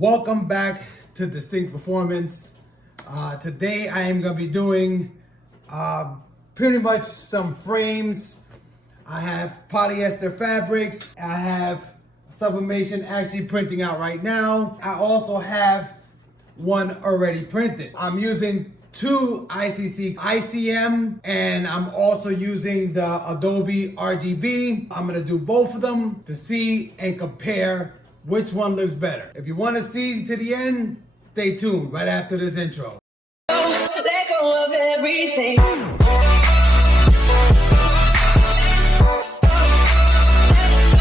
Welcome back to Distinct Performance. Today I am going to be doing pretty much some frames. I have polyester fabrics. I have sublimation actually printing out right now. I also have one already printed. I'm using two ICC ICM and I'm also using the Adobe RGB. I'm going to do both of them to see and compare which one looks better. If you want to see to the end, stay tuned right after this intro. Let go of everything.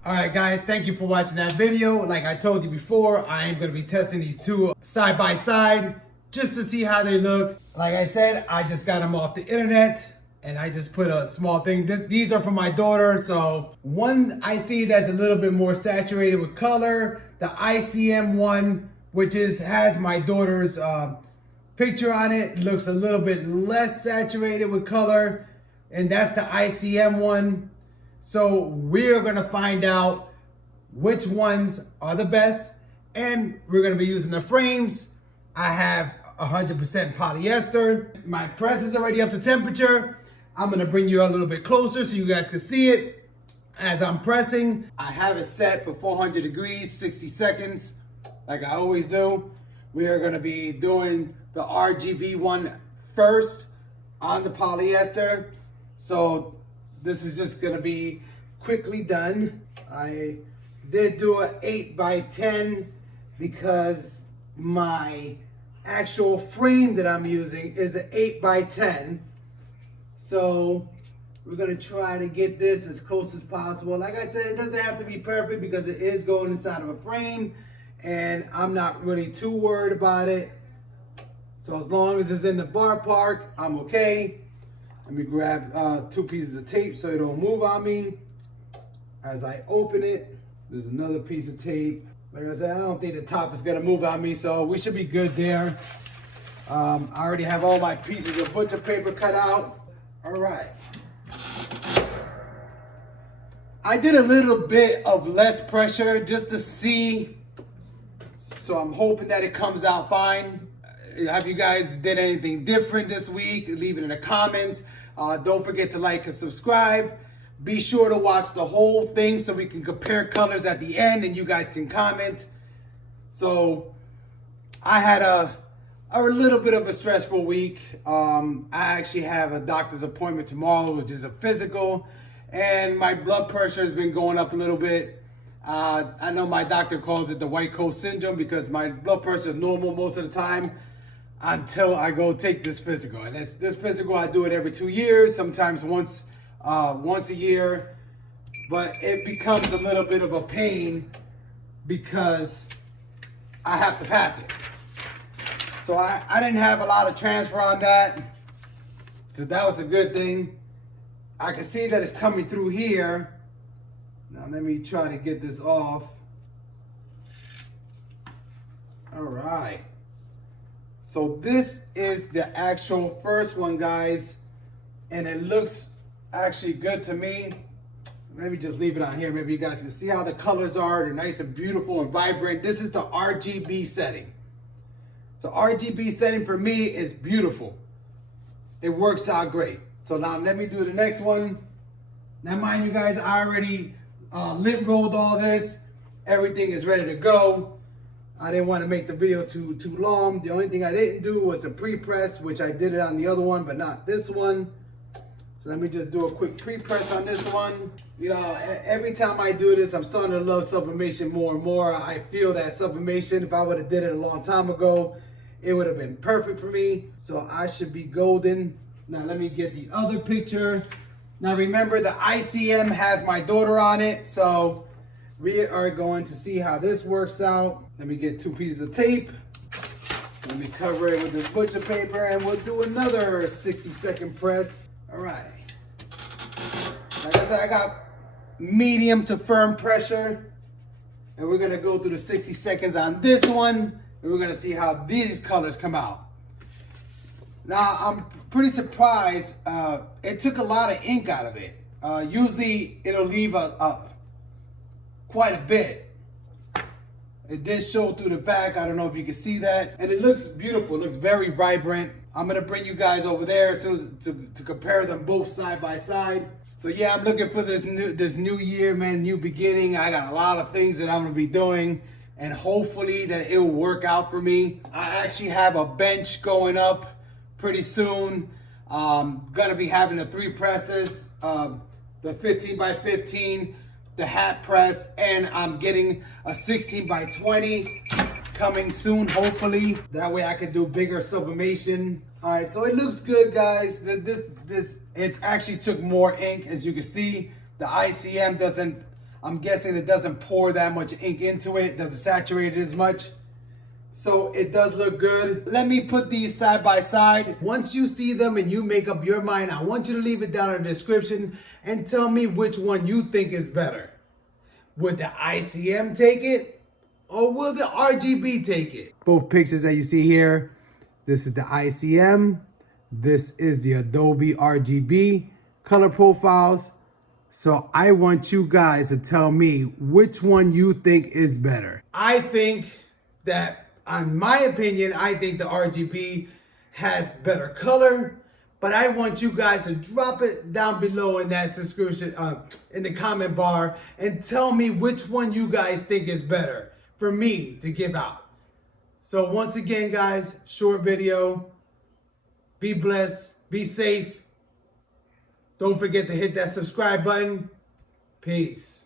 Alright guys, thank you for watching that video. Like I told you before, I am going to be testing these two side by side just to see how they look. Like I said, I just got them off the internet and I just put a small thing. These are for my daughter, so one I see that's a little bit more saturated with color. The ICM one, which has my daughter's picture on it, looks a little bit less saturated with color, and that's the ICM one. So we're gonna find out which ones are the best, and we're gonna be using the frames. I have 100% polyester. My press is already up to temperature. I'm gonna bring you a little bit closer so you guys can see it as I'm pressing. I have it set for 400 degrees, 60 seconds, like I always do. We are gonna be doing the RGB one first on the polyester. So this is just gonna be quickly done. I did do an 8x10 because my actual frame that I'm using is an 8x10. So we're gonna try to get this as close as possible. Like I said, it doesn't have to be perfect because it is going inside of a frame and I'm not really too worried about it. So as long as it's in the bar park, I'm okay. Let me grab 2 pieces of tape so it don't move on me. As I open it, there's another piece of tape. Like I said, I don't think the top is gonna move on me, so we should be good there. I already have all my pieces of butcher paper cut out. All right. I did a little bit of less pressure just to see, so I'm hoping that it comes out fine. Have you guys did anything different this week? Leave it in the comments. Don't forget to like and subscribe. Be sure to watch the whole thing so we can compare colors at the end and you guys can comment. So I had a little bit of a stressful week. I actually have a doctor's appointment tomorrow, which is a physical, and my blood pressure has been going up a little bit. I know my doctor calls it the white coat syndrome because my blood pressure is normal most of the time until I go take this physical. And this physical, I do it every 2 years, sometimes once a year, but it becomes a little bit of a pain because I have to pass it. So I didn't have a lot of transfer on that, so that was a good thing. I can see that it's coming through here. Now let me try to get this off. All right. So this is the actual first one, guys, and it looks actually good to me. Let me just leave it on here. Maybe you guys can see how the colors are. They're nice and beautiful and vibrant. This is the RGB setting. So RGB setting for me is beautiful. It works out great. So now let me do the next one. Now mind you guys, I already lint rolled all this. Everything is ready to go. I didn't want to make the video too long. The only thing I didn't do was the pre-press, which I did it on the other one, but not this one. So let me just do a quick pre-press on this one. You know, every time I do this, I'm starting to love sublimation more and more. I feel that sublimation, if I would have did it a long time ago, it would have been perfect for me. So I should be golden. Now let me get the other picture. Now remember, the ICM has my daughter on it, so we are going to see how this works out. Let me get 2 pieces of tape. Let me cover it with this butcher paper and we'll do another 60-second press. All right. Like I said, I got medium to firm pressure, and we're gonna go through the 60 seconds on this one, and we're gonna see how these colors come out. Now, I'm pretty surprised. It took a lot of ink out of it. Usually, it'll leave quite a bit. It did show through the back. I don't know if you can see that. And it looks beautiful. It looks very vibrant. I'm gonna bring you guys over there as soon as to compare them both side by side. So yeah, I'm looking for this new year, man, new beginning. I got a lot of things that I'm gonna be doing, and hopefully that it will work out for me. I actually have a bench going up pretty soon. Gonna be having the 3 presses, the 15 by 15, the hat press, and I'm getting a 16 by 20 coming soon, hopefully. That way I can do bigger sublimation. All right, so it looks good, guys. It actually took more ink, as you can see. The ICM doesn't, I'm guessing it doesn't pour that much ink into it, doesn't saturate it as much. So it does look good. Let me put these side by side. Once you see them and you make up your mind, I want you to leave it down in the description and tell me which one you think is better. Would the ICM take it, or will the RGB take it? Both pictures that you see here, this is the ICM, this is the Adobe RGB color profiles. So I want you guys to tell me which one you think is better. I think that, in my opinion, I think the RGB has better color, but I want you guys to drop it down below in that subscription, in the comment bar, and tell me which one you guys think is better for me to give out. So once again, guys, short video. Be blessed, be safe. Don't forget to hit that subscribe button. Peace.